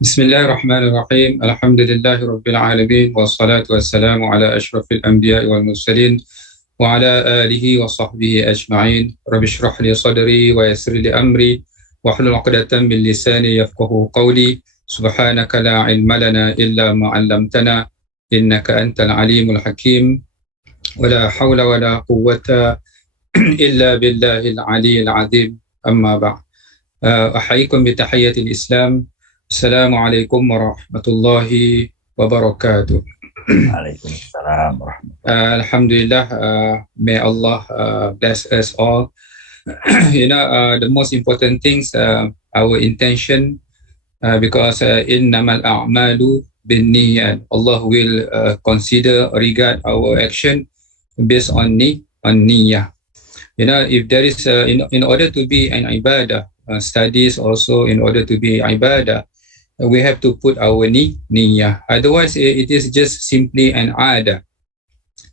بسم الله الرحمن الرحيم الحمد لله رب العالمين والصلاة والسلام على أشرف الأنبياء والمرسلين وعلى آله وصحبه أجمعين رب اشرح لي صدري ويسر لي أمري واحلل عقدة من لساني يفقه قولي سبحانك لا علم لنا إلا ما علمتنا إنك أنت العليم الحكيم ولا حول ولا قوة إلا بالله العلي العظيم أما بعد أحييكم بتحية الإسلام السلام عليكم ورحمة الله وبركاته. Waalaikumsalam warahmatullahi Alhamdulillah, may Allah bless us all. The most important things, our intention, because innamal a'malu bin niyyat. Allah will consider, regard our action based on niyyah. If there is in order to be an ibadah, studies also in order to be ibadah, we have to put our niyyah. Otherwise, it is just simply an adah,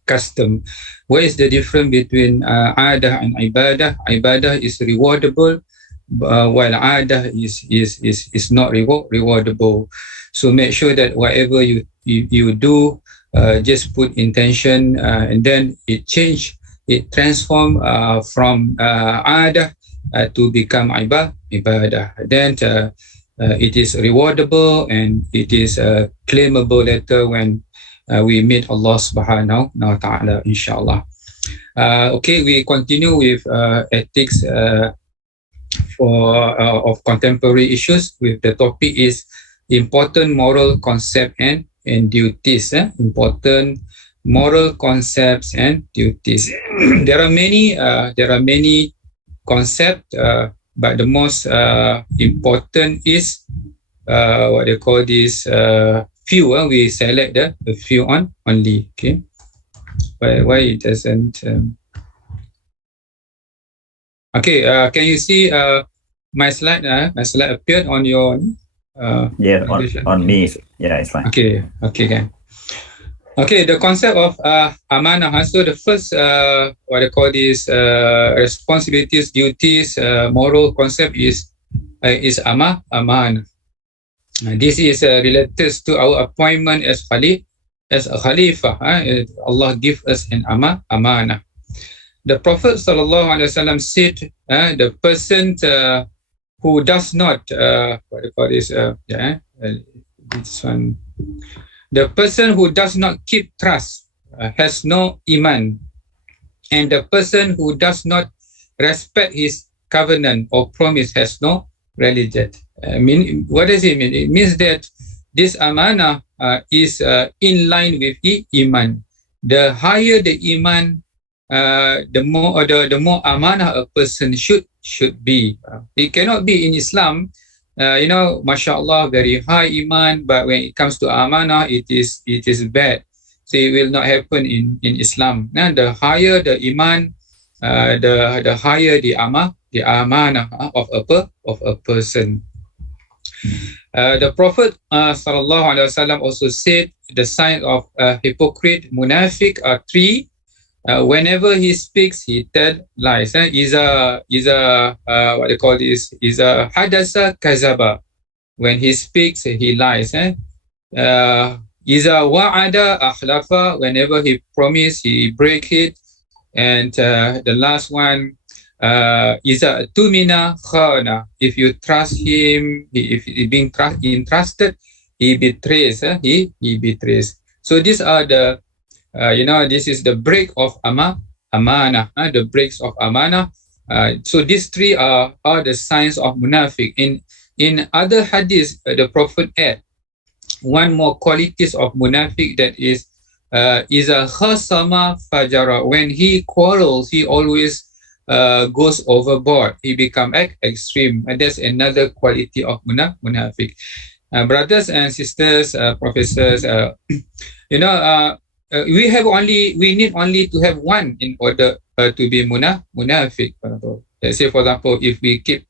custom. What is the difference between adah and ibadah? Ibadah is rewardable, while adah is not rewardable. So make sure that whatever you do, just put intention, and then it transform from adah to become ibadah. Then it is rewardable and it is claimable later when we meet Allah subhanahu wa ta'ala, inshallah. Okay, we continue with ethics of contemporary issues. With the topic is important moral concept and duties. Important moral concepts and duties. There are many concepts, but the most important is what they call this few. We select the few only. Okay, why it doesn't? Okay, can you see my slide? My slide appeared on your. Yeah, on me. Yeah, it's fine. Okay. Okay, the concept of amanah. So the first, what I call this, responsibilities, duties, moral concept is amanah. This is related to our appointment as a Khalifah. Allah give us an amanah. The Prophet sallallahu alaihi wasallam said, the person who does not, what I call this, this one. The person who does not keep trust has no iman, and the person who does not respect his covenant or promise has no religion. What does it mean? It means that this amanah is in line with iman. The higher the iman, the more amanah a person should be. It cannot be in Islam. Mashallah, very high iman, but when it comes to amanah, it is bad. So it will not happen in Islam. Now, the higher the iman, the higher the amanah of a person. The Prophet sallallahu alaihi wasallam also said the signs of a hypocrite, munafiq, are three. Whenever he speaks, he tells lies. What they call this? Is a hadasa kazaba. When he speaks, he lies. Iza wa'ada akhlafa. Whenever he promise, he break it. And the last one, iza tumina khana. If you trust him, if he being entrusted, he betrays. He betrays. So these are the this is the break of amanah, the breaks of amanah. So these three are the signs of munafiq. In other hadiths, the Prophet add one more qualities of munafiq, that is a khasama fajara. When he quarrels, he always goes overboard. He become extreme. And that's another quality of munafiq. Brothers and sisters, professors, we need only to have one in order to be munafiq. Let's say, for example, if we keep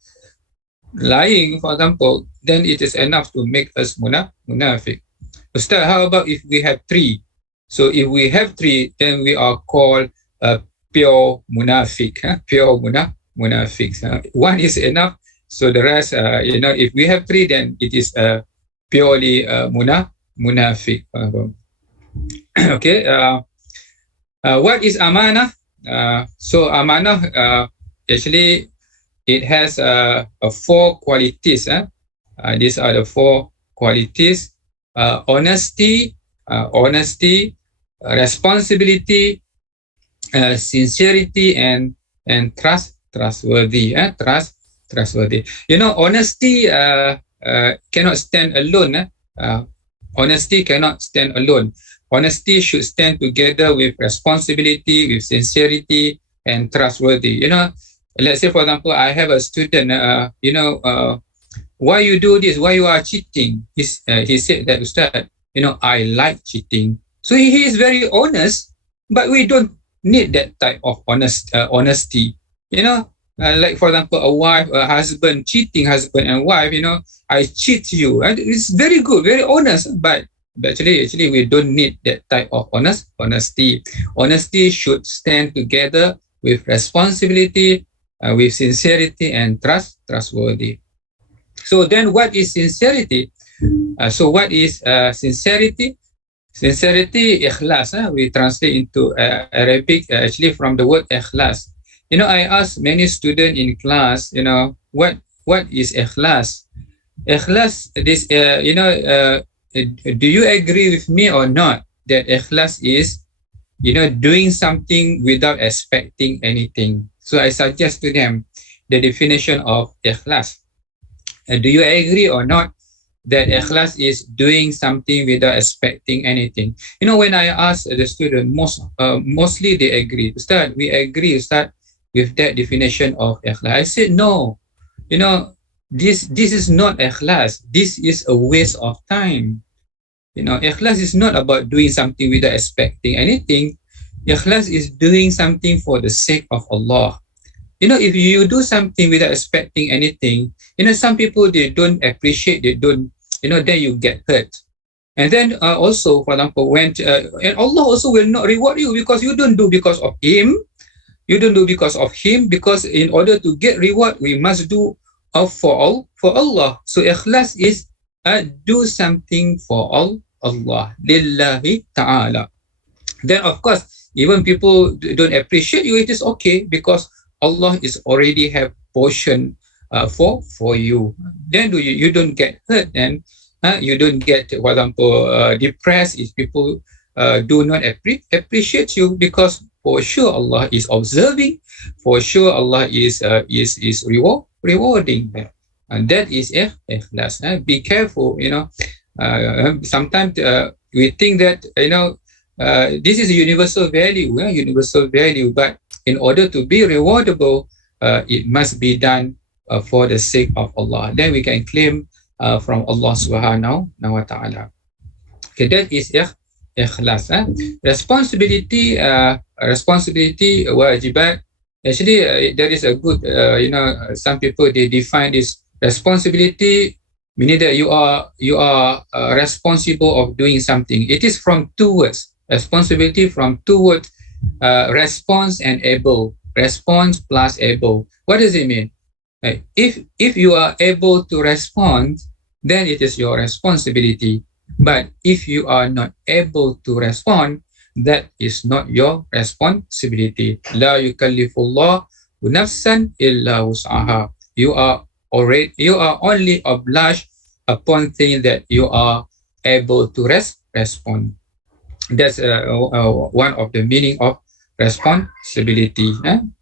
lying, for example, then it is enough to make us munafiq. Ustaz, how about if we have three? So if we have three, then we are called pure munafiq. Pure munafiq. One is enough. So the rest, if we have 3, then it is purely munafiq. Okay. What is amanah? So amanah, actually, it has 4 qualities. These are the 4 qualities: honesty, responsibility, sincerity, and trustworthy. Trustworthy. Honesty cannot stand alone. Honesty cannot stand alone. Honesty should stand together with responsibility, with sincerity, and trustworthy. Let's say, for example, I have a student. Why you do this? Why you are cheating? He said that, Ustad, I like cheating. So he is very honest, but we don't need that type of honesty. Like, for example, a husband cheating, husband and wife. I cheat you, and it's very good, very honest, but actually we don't need that type of honesty. Honesty should stand together with responsibility, with sincerity and trustworthy. So then, what is sincerity? So what is sincerity? Sincerity, ikhlas. We translate into Arabic, actually, from the word ikhlas. I ask many students in class, what is ikhlas? Ikhlas, this, do you agree with me or not that ikhlas is, doing something without expecting anything? So I suggest to them the definition of ikhlas. Do you agree or not that ikhlas is doing something without expecting anything? When I ask the student, mostly they agree. Ustad, we agree, Ustad, with that definition of ikhlas. I said, no, this is not ikhlas. This is a waste of time. Ikhlas is not about doing something without expecting anything. Ikhlas is doing something for the sake of Allah. If you do something without expecting anything, some people, they don't appreciate, they don't, then you get hurt. And then also, for example, when and Allah also will not reward you because you don't do because of Him. You don't do because of Him, because in order to get reward, we must do for Allah. So ikhlas is do something for Allah, lillahi ta'ala. Then, of course, even people don't appreciate you, it is okay, because Allah is already have portion for you. Then you don't get hurt, and you don't get, for example, depressed if people do not appreciate you, because for sure Allah is observing, for sure Allah is rewarding them. And that is ikhlas. Be careful. Sometimes we think that this is a universal value, but in order to be rewardable, it must be done for the sake of Allah. Then we can claim from Allah Subhanahu wa Taala. Okay, that is ikhlas. Responsibility, wajibat. Actually, there is a good, some people, they define this responsibility, meaning that you are responsible of doing something. It is from 2 words. Responsibility from 2 words. Response and able. Response plus able. What does it mean? If you are able to respond, then it is your responsibility. But if you are not able to respond, that is not your responsibility. La yukallifullah nafsan illa wus'aha. You are only obliged upon things that you are able to respond. That's one of the meaning of responsibility.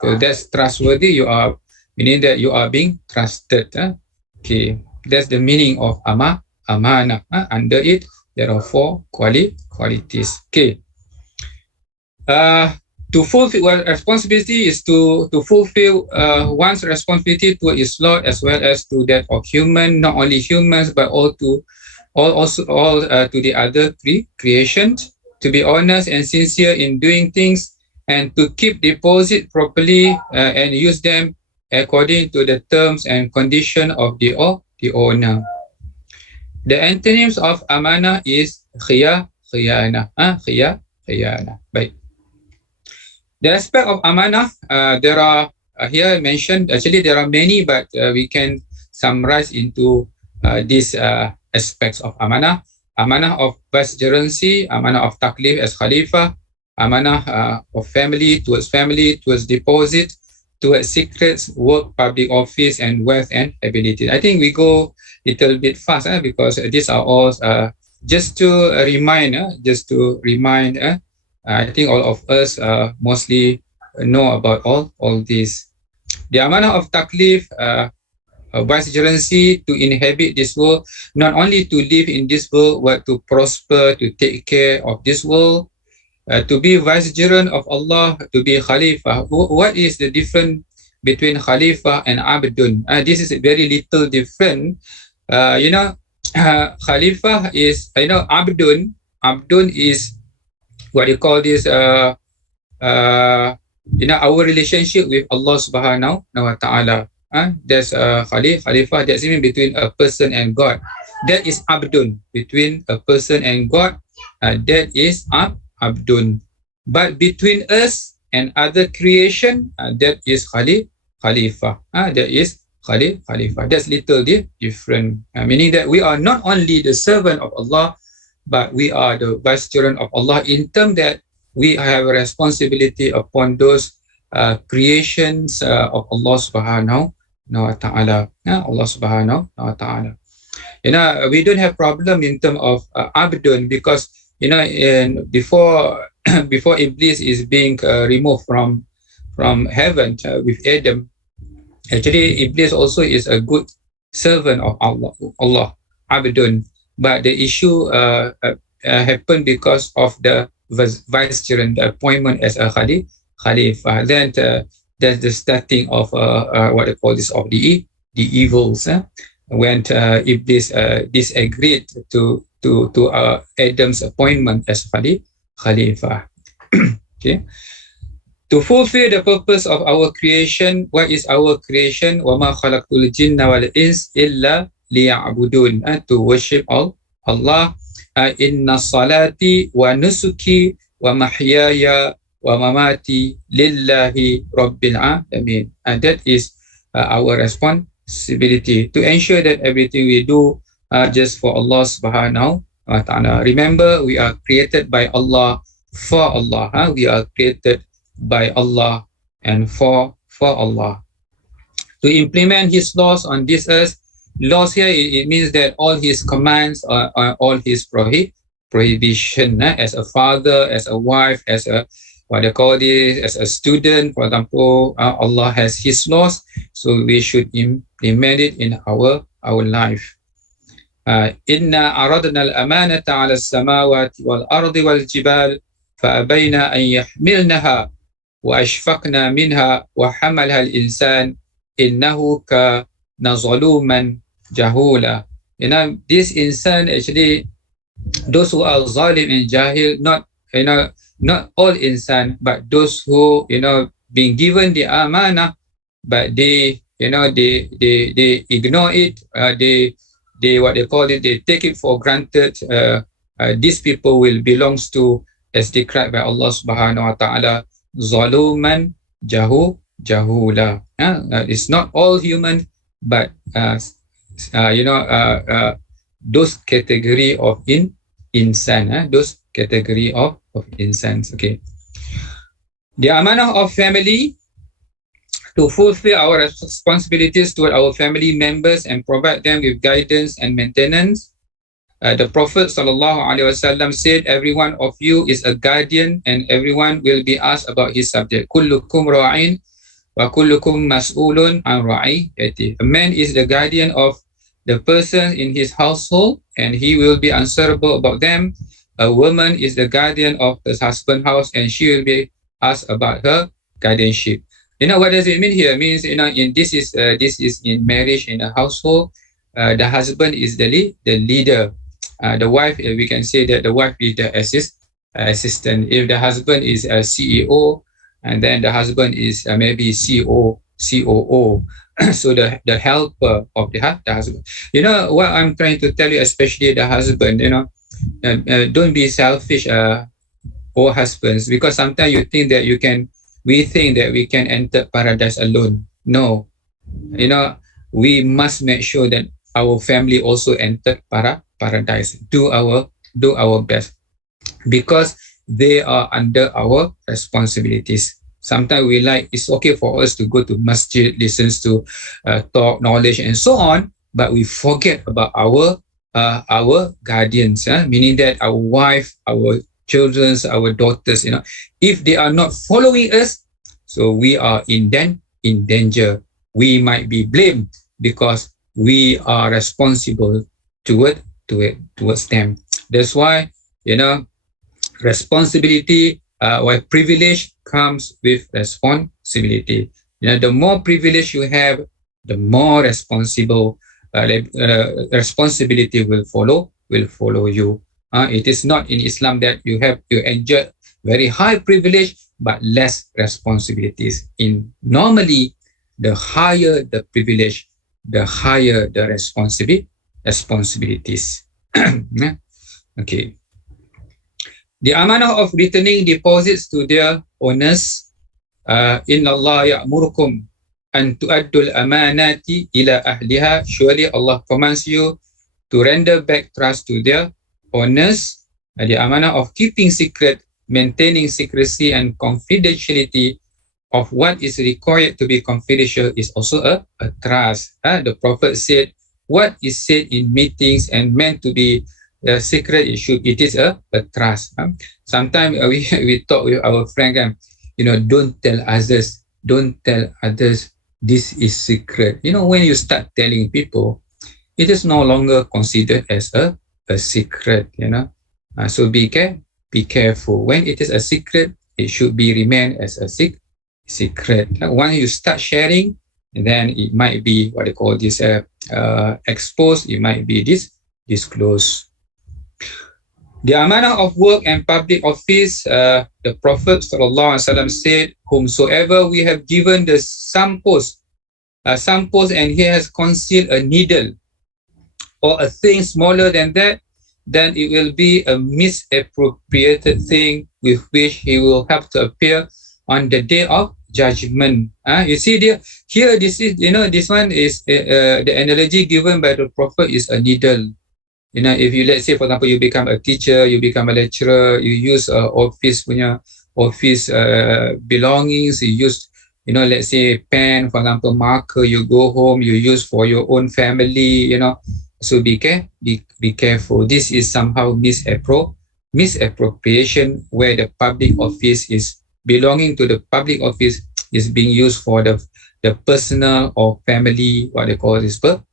So that's trustworthy. You are, meaning that you are being trusted. Okay, that's the meaning of amanah. Under it, there are 4 qualities. Okay. To fulfill responsibility is to fulfill one's responsibility to his Lord, as well as to that of human, not only humans, but all to the other creations. To be honest and sincere in doing things, and to keep deposit properly and use them according to the terms and condition of the owner. The antonyms of amanah is khiyana. Baik. The aspect of amanah, there are here mentioned. Actually, there are many, but we can summarized into these aspects of amanah. Amanah of vicegerency, amanah of taklif as Khalifah, amanah of family, towards deposit, towards secrets, work, public office, and wealth and ability. I think we go a little bit fast because these are all just to remind. I think all of us mostly know about all these. The amanah of taklif, vicegerency, to inhabit this world, not only to live in this world, but to prosper, to take care of this world, to be vicegerent of Allah, to be Khalifah. What is the difference between Khalifah and Abdun? This is very little different. Khalifah is, Abdun is what you call this, our relationship with Allah subhanahu wa ta'ala. There's Khalifah, that's even between a person and God. That is Abdun, between a person and God. That is Abdun. But between us and other creation, that is Khalifah. That is Khalifah. That's little different. Meaning that we are not only the servant of Allah, but we are the vicegerent of Allah, in terms that we have a responsibility upon those creations of Allah subhanahu wa ta'ala. Allah subhanahu wa ta'ala. We don't have problem in terms of Abdun, because before Iblis is being removed from heaven with Adam, actually Iblis also is a good servant of Allah, Abdun. But the issue happened because of the vicegerent, the appointment as a Khalifah. Then that's the starting of what they call this, of the evils. When Iblis disagreed to Adam's appointment as Khalifah. Okay. To fulfill the purpose of our creation, what is our creation? وَمَا خَلَقْتُ الْجِنَّ وَالْإِنسَ إِلَّا لِيَعْبُدُونَ, to worship Allah. Inna salati wa nusuki wa mahyaya wa mamati lillahi rabbil alamin. And that is our responsibility, to ensure that everything we do just for Allah subhanahu wa ta'ala. Remember, we are created by Allah, for Allah. We are created by Allah and for Allah. To implement His laws on this earth, laws here, it means that all His commands, all His prohibition, as a father, as a wife, as a as a student, for example, Allah has His laws, so we should implement it in our life. Inna aradna al-amanata ala as-samawati wal-ardi wal-jibal fa-abayna an yahmilnaha wa ashfaqna minha wa hamalha al-insan innahu kana zaluman jahula. This insan, actually, those who are zalim and jahil, not all insan, but those who being given the amanah, but they ignore it. They what they call it, they take it for granted. These people will belongs to, as described by Allah subhanahu wa ta'ala, zaluman jahula. It's not all human, but those category of insan, those category of insans. Okay. The amanah of family, to fulfill our responsibilities toward our family members and provide them with guidance and maintenance. The Prophet ﷺ said, every one of you is a guardian and everyone will be asked about his subject. Kullukum ra'in wa kullukum mas'ulun an ra'iyati. A man is the guardian of the person in his household and he will be answerable about them. A woman is the guardian of her husband's house and she will be asked about her guardianship. What does it mean here? It means, this is in marriage, in a household. The husband is the leader. The wife, we can say that the wife is the assistant. If the husband is a CEO, and then the husband is maybe COO. So the helper of the husband. What I'm trying to tell you, especially the husband, don't be selfish, all husbands, because sometimes we think that we can enter paradise alone. No. we must make sure that our family also entered paradise. Do our best, because they are under our responsibilities. Sometimes we like, it's okay for us to go to masjid, listens to talk, knowledge, and so on, but we forget about our guardians, meaning that our wife, our children, our daughters, if they are not following us, so we are in danger. We might be blamed because we are responsible towards them. That's why, responsibility, while privilege comes with responsibility. The more privilege you have, the more responsibility will follow you. It is not in Islam that you have to enjoy very high privilege but less responsibilities. Normally, the higher the privilege, the higher the responsibilities. Okay. The amanah of returning deposits to their owners. Inna Allah ya'murukum an tu'addul amanati ila ahliha. Surely Allah commands you to render back trust to their owners. The amanah of keeping secret, maintaining secrecy and confidentiality of what is required to be confidential is also a trust. The Prophet said, what is said in meetings and meant to be secret, it is a trust. Sometimes we talk with our friend, don't tell others, this is secret. When you start telling people, it is no longer considered as a secret. So be careful. When it is a secret, it should be remain as a secret. When you start sharing, then it might be what they call this exposed. It might be disclosed. The amanah of work and public office, the Prophet ﷺ said, whomsoever we have given the samples and he has concealed a needle or a thing smaller than that, then it will be a misappropriated thing with which he will have to appear on the day of judgment. You see here, this is, this one is the analogy given by the Prophet is a needle. If you, let's say, for example, you become a teacher, you become a lecturer, you use office belongings, you use, let's say pen, for example, marker, you go home, you use for your own family, so be careful. This is somehow misappropriation, where the public office is belonging to the public office is being used for the personal or family, what they call this purpose.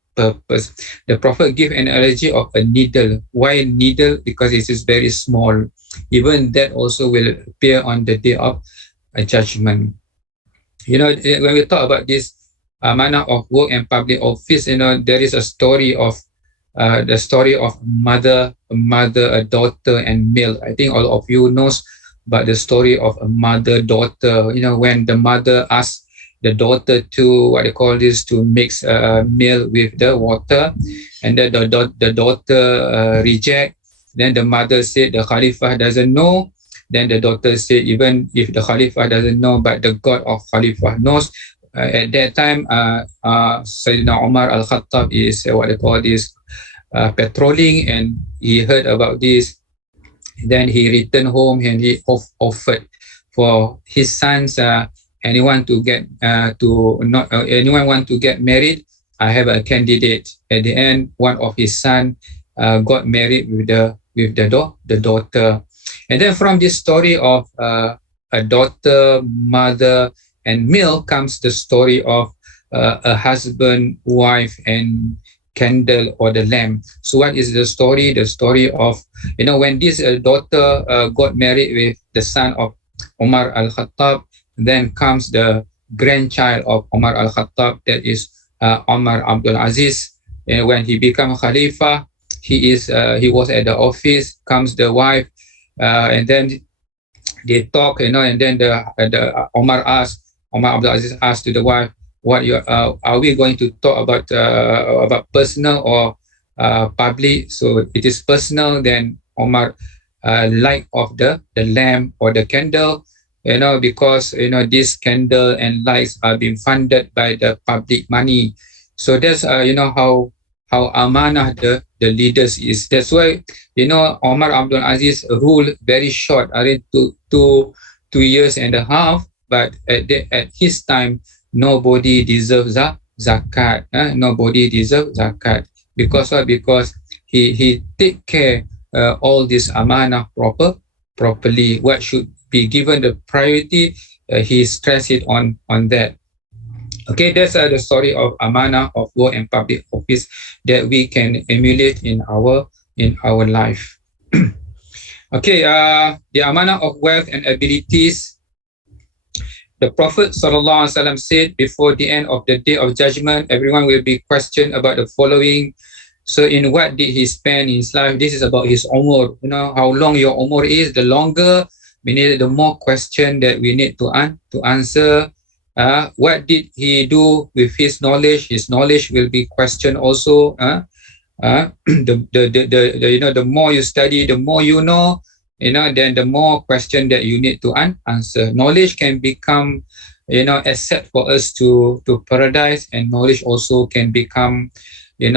The Prophet gave an analogy of a needle. Why needle? Because it is very small. Even that also will appear on the day of judgment. When we talk about this manner of work and public office, there is a story of the story of mother, a daughter, and male. I think all of you knows about the story of a mother, daughter. When the mother asked the daughter to mix milk with the water, and then the daughter reject. Then the mother said the Khalifah doesn't know. Then the daughter said, even if the Khalifah doesn't know, but the God of Khalifah knows. At that time, Sayyidina Umar al-Khattab is patrolling, and he heard about this. Then he returned home and he offered for his sons. Anyone want to get married? I have a candidate. At the end, one of his son got married with the daughter. And then from this story of a daughter, mother, and male comes the story of a husband, wife, and candle or the lamp. So what is the story? The story of, when this daughter got married with the son of Umar al-Khattab, then comes the grandchild of Umar al-Khattab, that is Umar Abdul Aziz. And when he became Khalifa, he was at the office, comes the wife, and then they talk, and then the Umar Abdul Aziz asked to the wife, are we going to talk about personal or public? So it is personal. Then Umar light of the lamp or the candle, because this candle and lights are being funded by the public money. So that's how amanah the leaders is. That's why Omar Abdul Aziz ruled very short, I mean 2 years and a half, but at his time nobody deserves zakat. Nobody deserves zakat. Because what? Because he take care all this amanah properly. What should be given the priority, he stress it on that. Okay, that's the story of amanah of work and public office that we can emulate in our life. Okay, the amanah of wealth and abilities. The Prophet ﷺ said, before the end of the day of judgment, everyone will be questioned about the following. So in what did he spend in his life? This is about his umur. How long your umur is, the longer, meaning the more question that we need to answer. What did he do with his knowledge? His knowledge will be questioned also. The more you study, the more you know, then the more question that you need to answer. Knowledge can become, asset for us to paradise, and knowledge also can become, the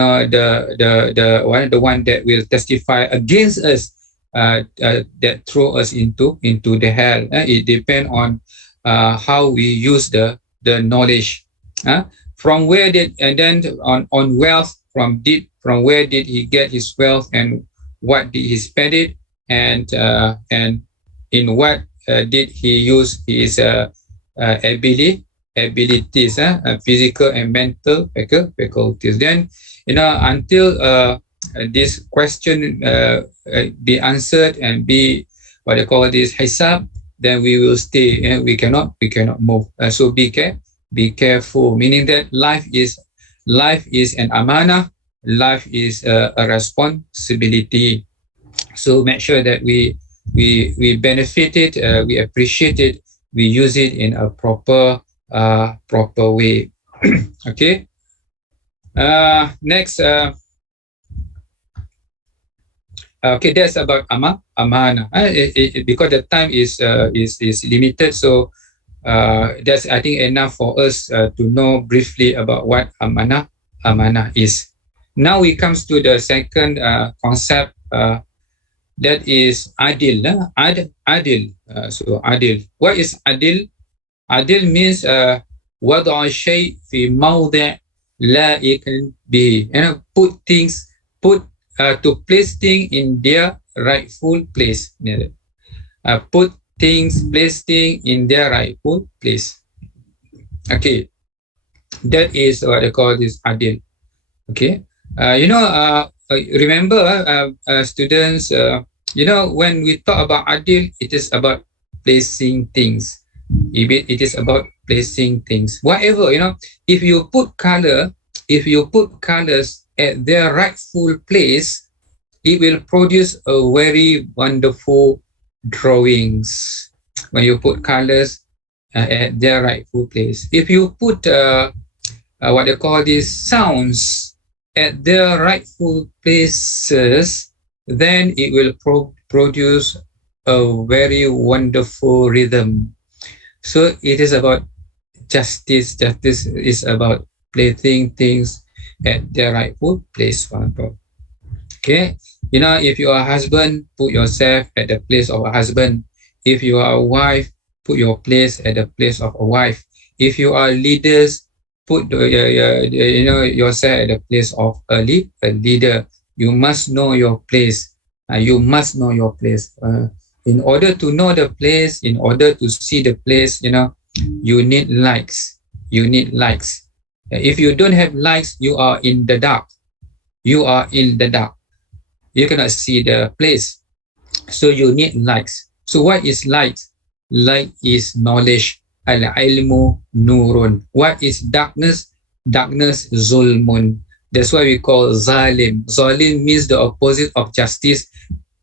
one that will testify against us, that throw us into the hell. It depends on how we use the knowledge. From where did, and then on wealth, from where did he get his wealth, and what did he spend it, and in what did he use his abilities, physical and mental faculties. Then until this question be answered and be what they call this hisab, then we will stay, and we cannot move. So be careful, meaning that life is an amanah. Life is a responsibility. So make sure that we benefit it, we appreciate it, we use it in a proper way. Okay. Next. Okay, that's about amanah. Because the time is limited, so that's, I think, enough for us to know briefly about what amanah is. Now we comes to the second concept, that is adil. Adil. So adil. What is adil? Adil means wada'a shay fi mawdi' la'iqin bihi. To place things in their rightful place. Place things in their rightful place. Okay, that is what they call this adil. Okay, remember, students, when we talk about adil, it is about placing things. It is about placing things. Whatever, if you put colors at their rightful place, it will produce a very wonderful drawings. When you put colors at their rightful place. If you put what they call these sounds at their rightful places, then it will produce a very wonderful rhythm. So it is about justice. Justice is about placing things at their rightful place. Okay, if you are a husband, put yourself at the place of a husband. If you are a wife, put your place at the place of a wife. If you are leaders, put yourself at the place of a leader. You must know your place. You must know your place. In order to know the place, in order to see the place, you need lights. You need lights. If you don't have lights, you are in the dark. You are in the dark. You cannot see the place. So you need lights. So what is light? Light is knowledge. Al-ilmu nurun. What is darkness? Darkness zulmun. That's why we call zalim. Zalim means the opposite of justice,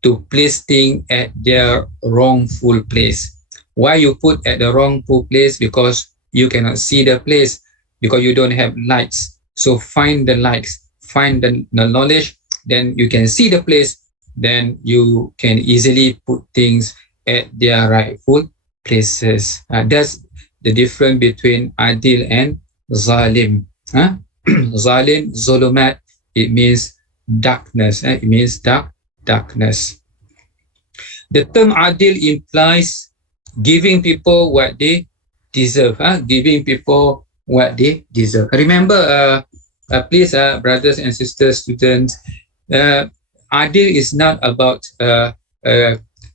to place things at their wrongful place. Why you put at the wrongful place? Because you cannot see the place, because you don't have lights. So find the lights, find the knowledge, then you can see the place, then you can easily put things at their rightful places. That's the difference between adil and zalim. Zalim, zulumat, it means darkness. It means darkness. The term adil implies giving people what they deserve. Giving people what they deserve. Remember, please, brothers and sisters, students, adil is not about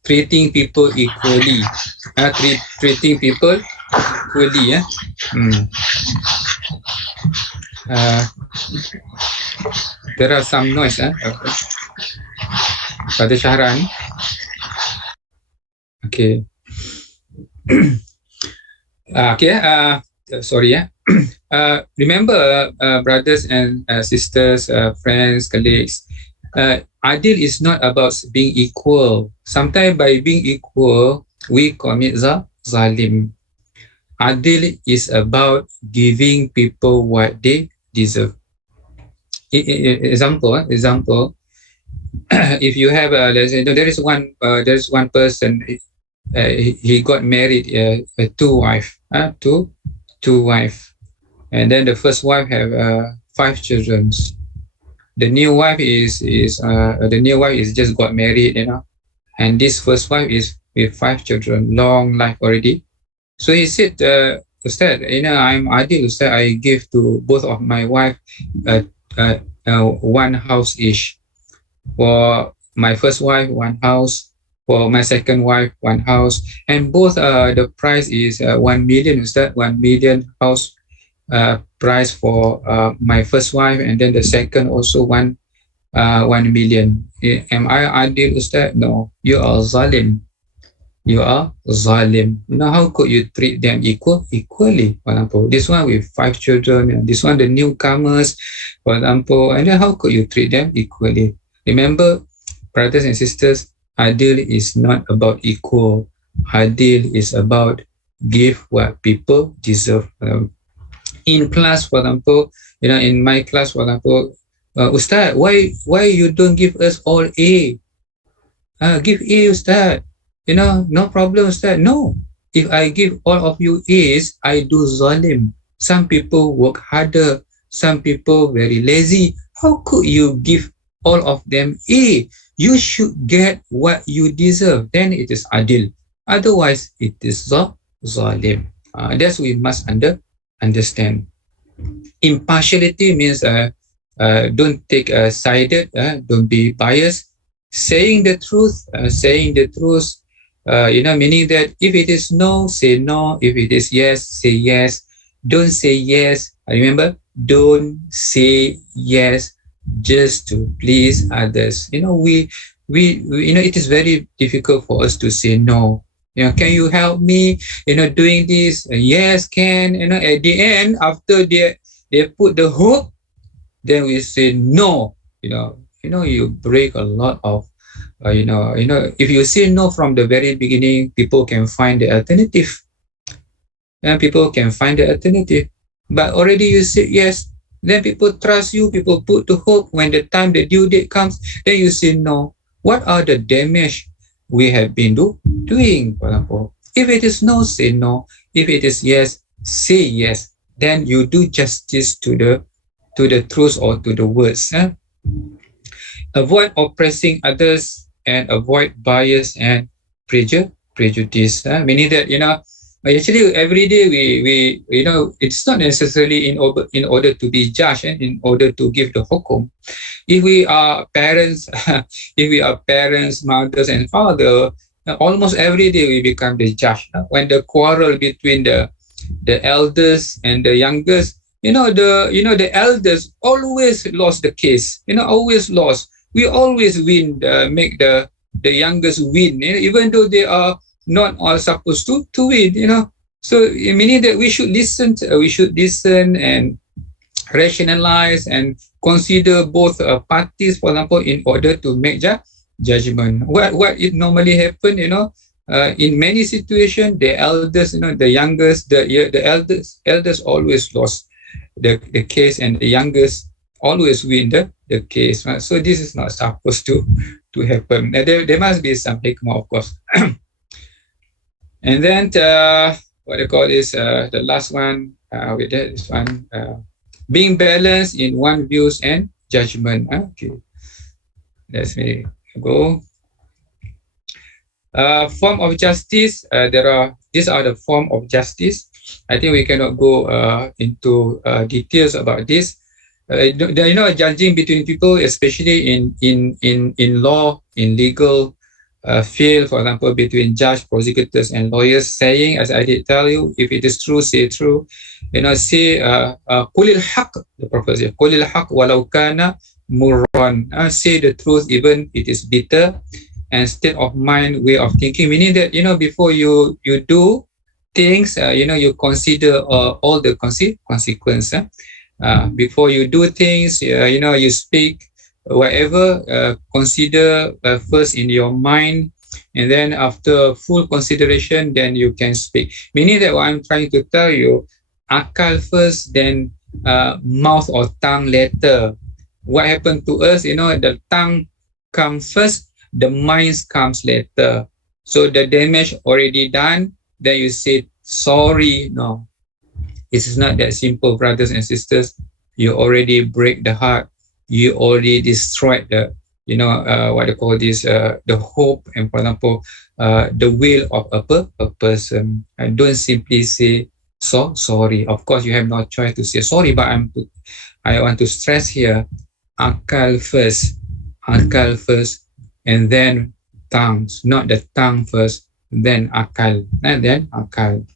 treating people equally. Treating people equally. There are some noise. Pada Syahran. Okay. Sorry. Remember, brothers and sisters, friends, colleagues, adil is not about being equal. Sometimes by being equal, we commit zalim. Adil is about giving people what they deserve. Example, if you have there is one person, he got married two wife, and then the first wife have 5 children. The new wife is just got married, and this first wife is with 5 children, long life already. So he said, Ustad, I'm adil, Ustad. I give to both of my wife one house each. For my first wife, one house. For my second wife, one house. And both the price is 1 million, Ustad. 1 million house price for my first wife, and then the second also 1 million. Am I adil, Ustad? No, you are zalim. You are zalim. How could you treat them equally? For example, this one with 5 children, and this one the newcomers, for example, and then how could you treat them equally? Remember, brothers and sisters, adil is not about equal. Adil is about give what people deserve. In class, for example, in my class, for example, Ustad, why you don't give us all A? Give A, Ustad. No problem, Ustad. No. If I give all of you A's, I do zalim. Some people work harder. Some people very lazy. How could you give all of them A? You should get what you deserve. Then it is adil. Otherwise, it is zalim. That's we must understand. Impartiality means don't take a sided, don't be biased. Saying the truth, meaning that if it is no, say no. If it is yes, say yes. Don't say yes. Remember, don't say yes just to please others. We it is very difficult for us to say no. Can you help me? Doing this? Yes, can. At the end, after they put the hook, then we say no. You break a lot of. If you say no from the very beginning, people can find the alternative. But already you said yes. Then people trust you. People put the hook. When the time, the due date comes, then you say no. What are the damage we have been doing, for example? If it is no, say no. If it is yes, say yes. Then you do justice to the truth or to the words. Avoid oppressing others and avoid bias and prejudice. Meaning that actually every day we it's not necessarily in order to be judged and in order to give the hukum. If we are parents, mothers and father, almost every day we become the judge. When the quarrel between the elders and the youngest, the elders always lost the case. Always lost. We always win. Make the youngest win. Even though they are not all supposed to win. So meaning that we should listen. We should listen and rationalize and consider both parties, for example, in order to make judgment. What it normally happen, in many situations, the elders, the youngest, the elders always lost the case, and the youngest always win the case. Right? So this is not supposed to happen. There must be some hikmah, of course. And then what I call is the last one. With that, this one. Being balanced in one views and judgment. Okay, let's me go. Form of justice. These are the form of justice. I think we cannot go into details about this. Judging between people, especially in law, in legal field, for example, between judge, prosecutors, and lawyers, saying, as I did tell you, if it is true, say true. Say, "Qulil haq." The Prophet says, "Qulil haq walau kana murran." Say the truth, even it is bitter. And state of mind, way of thinking, meaning that before you do things, you consider all the consequences. Before you do things, you speak whatever, consider first in your mind, and then after full consideration, then you can speak. Meaning that what I'm trying to tell you, akal first, then mouth or tongue later. What happened to us? The tongue comes first, the mind comes later. So the damage already done, then you say sorry. No, it's not that simple, brothers and sisters. You already break the heart. You already destroyed the, what they call this, the hope, and for example, the will of a person. And don't simply say sorry. Of course, you have no choice to say sorry, but I want to stress here, akal first, and then tongues, not the tongue first, then akal, and then akal.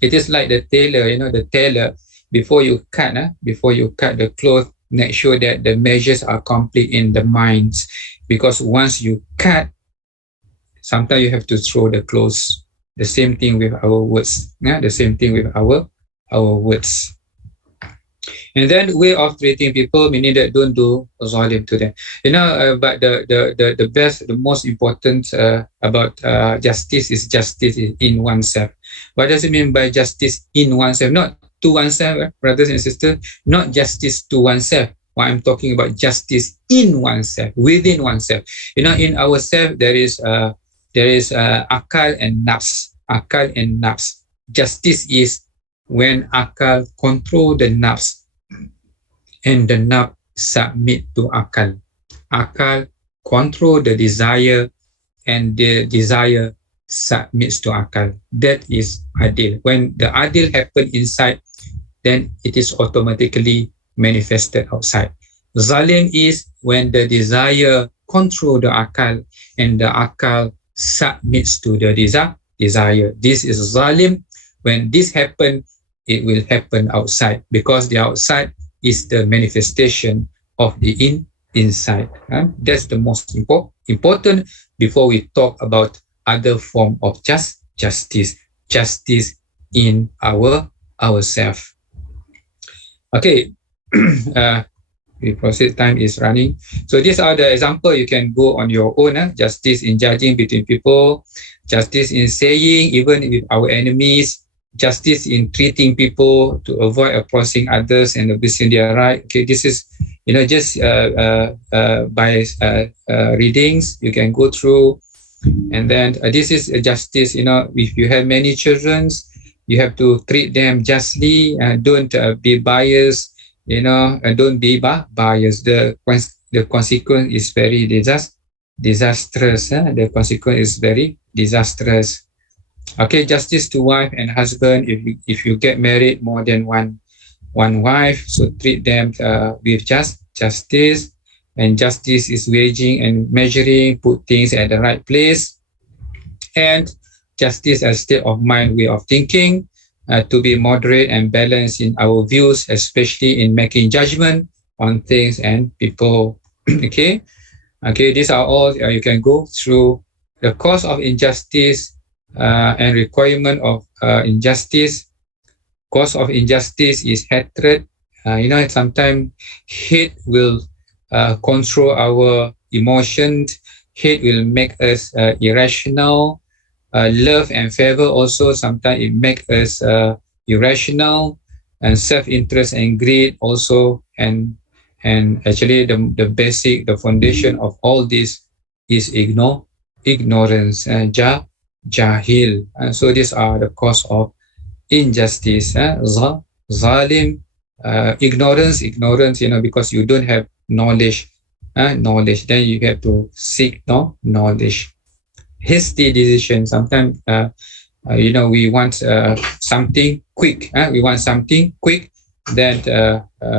It is like the tailor, the tailor, before you cut the cloth, make sure that the measures are complete in the minds, because once you cut, sometimes you have to throw the clothes. The same thing with our words. The same thing with our words. And then way of treating people, meaning that don't do zalim to them. But the best, the most important about justice is justice in oneself. What does it mean by justice in oneself? Not to oneself, brothers and sisters, not justice to oneself. What I'm talking about, justice in oneself, within oneself. In ourselves, there is akal and nafs. Akal and nafs. Justice is when akal control the nafs, and the nafs submit to akal. Akal control the desire, and the desire submits to akal. That is adil. When the adil happen inside, then it is automatically manifested outside. Zalim is when the desire control the akal, and the akal submits to the desire. This is zalim. When this happen, it will happen outside, because the outside is the manifestation of the inside. That's the most important before we talk about other form of justice in ourselves. Okay, we proceed. Time is running. So these are the example. You can go on your own. Justice in judging between people, justice in saying even with our enemies, justice in treating people to avoid oppressing others and abusing their right. Okay, this is just by readings you can go through, and then this is justice. If you have many children, you have to treat them justly. Don't be biased. Don't be biased. The consequence is very disastrous. The consequence is very disastrous. Okay, justice to wife and husband. If you get married more than one wife, so treat them with justice. And justice is weighing and measuring, put things at the right place. And justice as state of mind, way of thinking, to be moderate and balanced in our views, especially in making judgment on things and people. Okay, these are all you can go through. The cause of injustice and requirement of injustice. Cause of injustice is hatred. Sometimes hate will control our emotions. Hate will make us irrational. Love and favor also sometimes it make us irrational, and self-interest and greed also, and actually the basic, the foundation of all this is ignorance, jahil. So these are the cause of injustice. Zalim, ignorance, because you don't have knowledge, then you have to seek knowledge. Hasty decision, sometimes we want something quick, then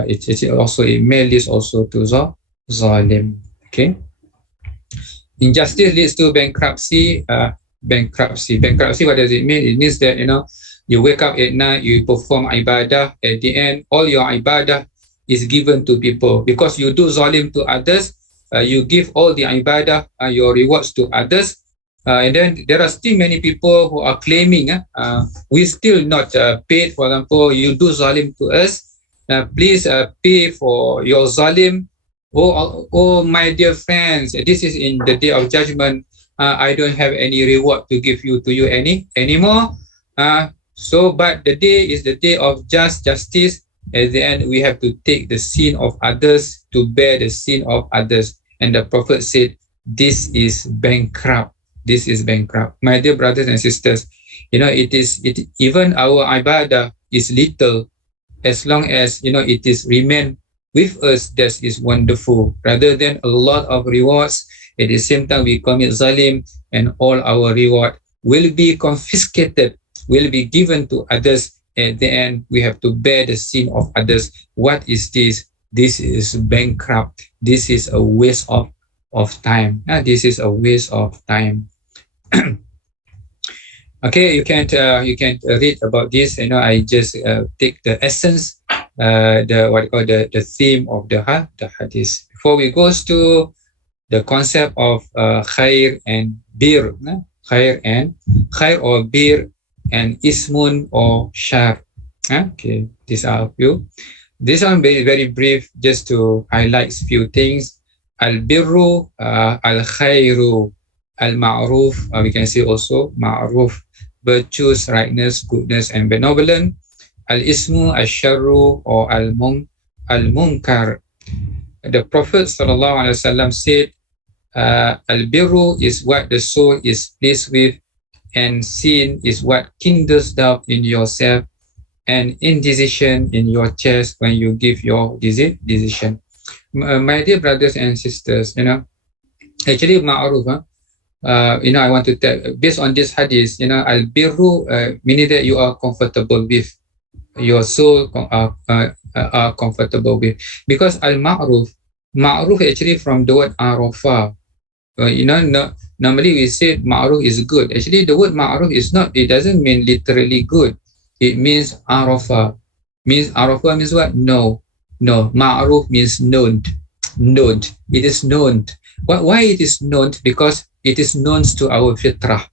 it may lead also to zalim. Okay. Injustice leads to bankruptcy. Bankruptcy, what does it mean? It means that you wake up at night, you perform ibadah, at the end all your ibadah is given to people because you do zalim to others. You give all the ibadah, your rewards to others, and then there are still many people who are claiming we still not paid. For example, you do zalim to us, please pay for your zalim. Oh, my dear friends, this is in the day of judgment. I don't have any reward to give to you anymore. But the day is the day of justice. At the end, we have to take the sin of others to bear the sin of others. And the Prophet said, this is bankrupt. This is bankrupt. My dear brothers and sisters, even our ibadah is little, as long as it is remain with us, that is wonderful. Rather than a lot of rewards, at the same time we commit zalim, and all our reward will be confiscated, will be given to others. At the end, we have to bear the sin of others. What is this? This is bankrupt. This is a waste of time. This is a waste of time. Okay, you can read about this. I just take the essence, the theme of the hadith. Before we go to the concept of khair and bir, khair or bir, and ismun or shar. Okay, these are a few. This one very, very brief, just to highlight a few things. Al-birru, al-khairu, al-ma'ruf, we can say also ma'ruf, virtues, rightness, goodness, and benevolence. Al-ismu, al-sharru, or al-munkar. The Prophet ﷺ said, al-birru is what the soul is pleased with, and sin is what kindles doubt in yourself, and indecision in your chest when you give your decision. My dear brothers and sisters, actually ma'ruf, I want to tell, based on this hadith, al-birru, meaning that you are comfortable with, your soul are comfortable with, because al-ma'ruf actually from the word arafa. Normally we say ma'ruf is good. Actually, the word ma'ruf it doesn't mean literally good. It means arafa. Arafa means what? No. Ma'ruf means known. It is known. Why it is known? Because it is known to our fitrah.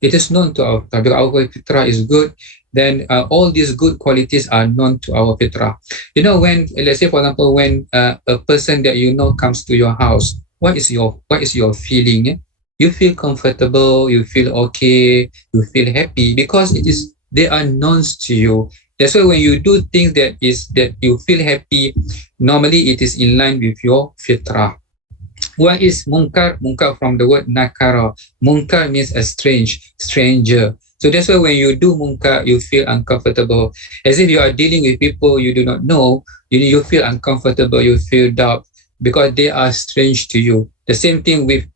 It is known to our fitrah. Because our fitrah is good, then all these good qualities are known to our fitrah. When, let's say for example, when a person that comes to your house, what is your feeling? You feel comfortable, you feel okay, you feel happy, because they are known to you. That's why when you do things that you feel happy, normally it is in line with your fitrah. What is munkar? Munkar from the word nakara. Munkar means a stranger. So that's why when you do munkar, you feel uncomfortable. As if you are dealing with people you do not know, you feel uncomfortable, you feel doubt, because they are strange to you. The same thing with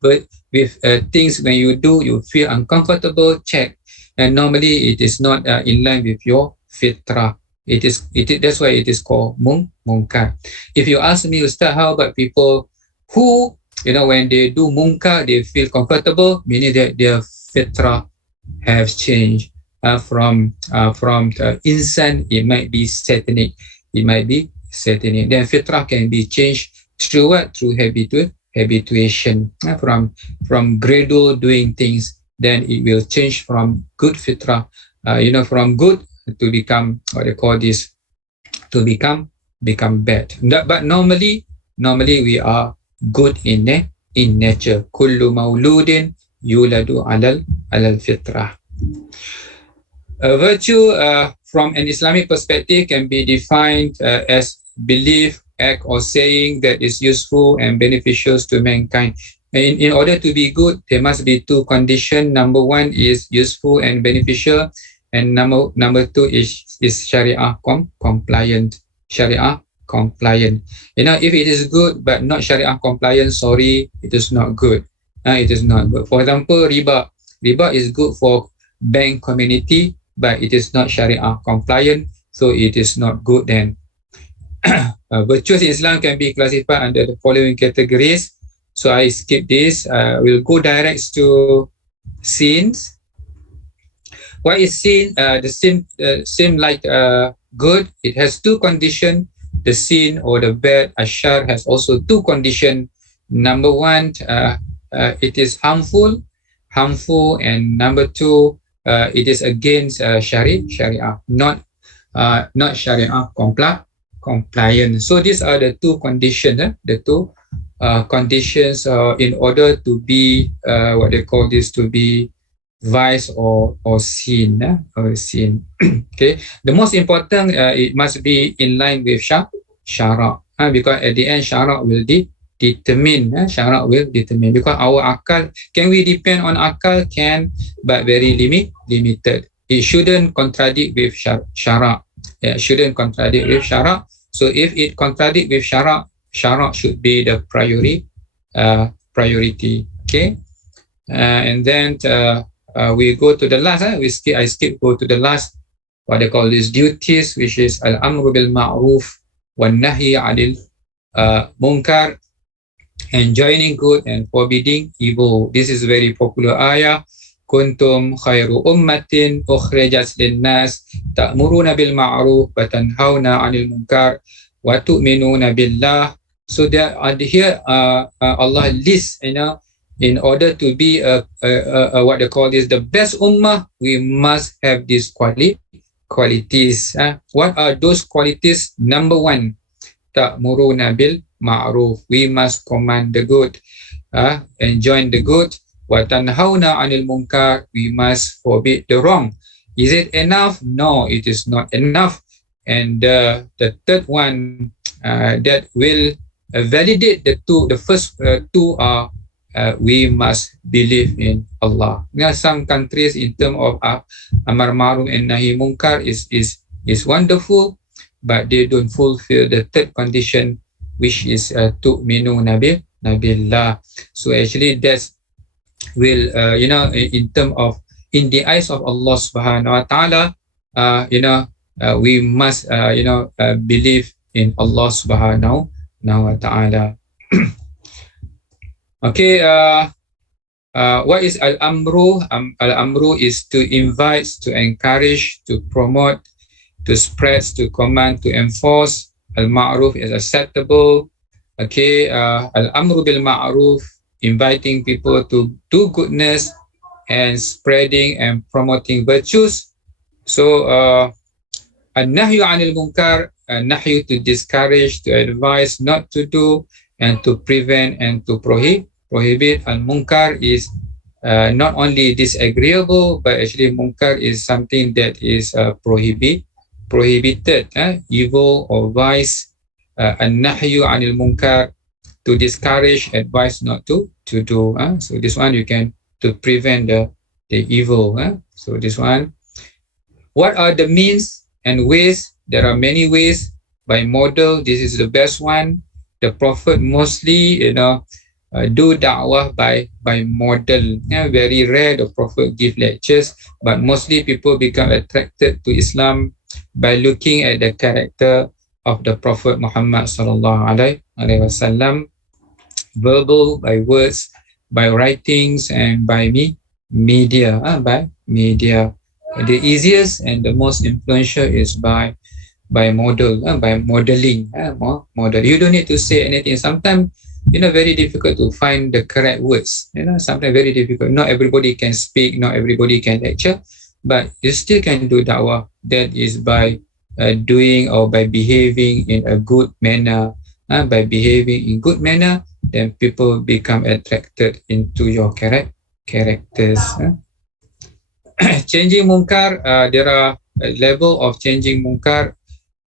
things when you do, you feel uncomfortable, check. And normally it is not in line with your fitrah. That's why it is called munkar. If you ask me, Ustaz, how about people who, when they do munkar, they feel comfortable, meaning that their fitrah have changed from insan, it might be satanic. Then fitrah can be changed through what? Through habituation. From gradual doing things, then it will change from good fitrah, from good to become what they call this, to become bad. But normally we are good in nature. Kullu mauludin yuladu alal fitrah. A virtue from an Islamic perspective can be defined as belief, act, or saying that is useful and beneficial to mankind. In order to be good, there must be two conditions. Number one is useful and beneficial, and number two is Sharia compliant. Sharia compliant. If it is good but not Sharia compliant, sorry, it is not good. It is not good. For example, riba. Riba is good for bank community, but it is not Sharia compliant, so it is not good then. Virtues in Islam can be classified under the following categories. So I skip this. We'll go direct to sins. What is sin? The sin seem like good. It has two conditions. The sin or the bad, ashar, has also two conditions. Number one, it is harmful, and number two, it is against Sharia, not Sharia compliant. So these are the two conditions. The two conditions in order to be what they call this, to be vice or sin. Okay. The most important, it must be in line with Shara, because at the end Shara will determine. Shara will determine, because our akal, can we depend on akal? Can, but very limited. It shouldn't contradict with Shara. It shouldn't contradict with Shara. So if it contradict with Shara, Shara should be the priority. Okay. And then we go to the last. I skip go to the last, what they call these duties, which is al-amru bil ma'ruf wa nahi 'anil munkar, enjoining good and forbidding evil. This is very popular ayah. Kuntum khairu ummatin ukhrijat lin-nas ta'muruna bil ma'ruf wa tanhauna 'anil munkar wa tu'minuna billah. So there here Allah lists, in order to be what they call this, the best ummah, we must have these qualities. What are those qualities? Number one, ta'muruna bil ma'ruf. We must command the good, enjoin the good. Wa tanhauna 'anil munkar. We must forbid the wrong. Is it enough? No, it is not enough. And the third one that will validate the first two are we must believe in Allah. Some countries, in terms of amar ma'ruf and nahi munkar, is wonderful, but they don't fulfill the third condition, which is tu'minuna billah. So actually that's will in terms of, in the eyes of Allah subhanahu wa ta'ala, we must believe in Allah subhanahu wa ta'ala. Okay, what is al-amru? Al-amru is to invite, to encourage, to promote, to spread, to command, to enforce. Al-ma'ruf is acceptable. Okay, al-amru bil ma'ruf, inviting people to do goodness and spreading and promoting virtues. So, an-nahyu 'anil munkar, nahyu, to discourage, to advise, not to do, and to prevent and to prohibit. Al-munkar is not only disagreeable, but actually munkar is something that is prohibited, evil or vice. An-nahyu 'anil munkar, to discourage, advise not to do. So this one you can, to prevent the evil. So this one. What are the means and ways? There are many ways. By model, this is the best one. The Prophet mostly, do da'wah by model. Very rare the Prophet give lectures, but mostly people become attracted to Islam by looking at the character of the Prophet Muhammad sallallahu alaihi wasallam, verbal, by words, by writings, and by media. The easiest and the most influential is by model, by modeling. Model. You don't need to say anything. Sometimes very difficult to find the correct words. Sometimes very difficult. Not everybody can speak, not everybody can lecture, but you still can do da'wah. That is by doing or by behaving in a good manner. By behaving in good manner, then people become attracted into your characters. Changing munkar, there are a level of changing munkar.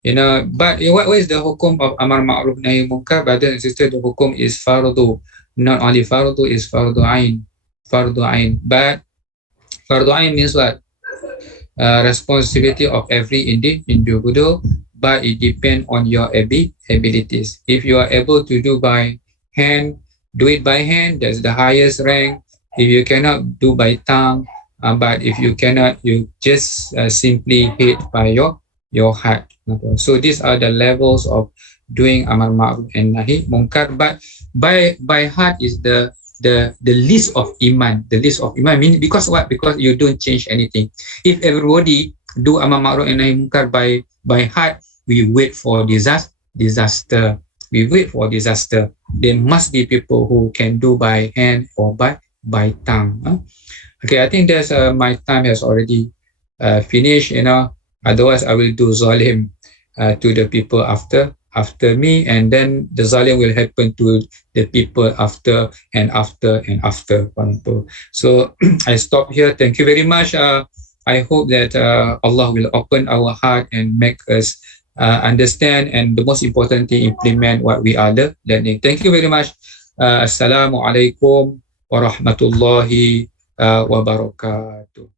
But what is the hukum of amar ma'ruf nahi munkar? Brothers and sisters, the hukum is fardu. Not only fardu, is fardu ain. But fardu ain means what? Responsibility of every individual. but it depends on your abilities. If you are able to do by hand, do it by hand, that's the highest rank. If you cannot do by tongue, but if you cannot, you just simply hit by your heart. So these are the levels of doing amar ma'ruf and nahi munkar. But by heart is the list of iman. The list of iman mean because what? Because you don't change anything. If everybody do amar ma'ruf and nahi munkar by heart, we wait for disaster. We wait for disaster. There must be people who can do by hand or by tongue. Okay, I think that's my time has already finished. Otherwise I will do zalim to the people after me, and then the zalim will happen to the people after and after and after. So I stop here. Thank you very much. I hope that Allah will open our heart and make us understand, and the most important thing, implement what we are learning. Thank you very much. Assalamualaikum warahmatullahi wabarakatuh.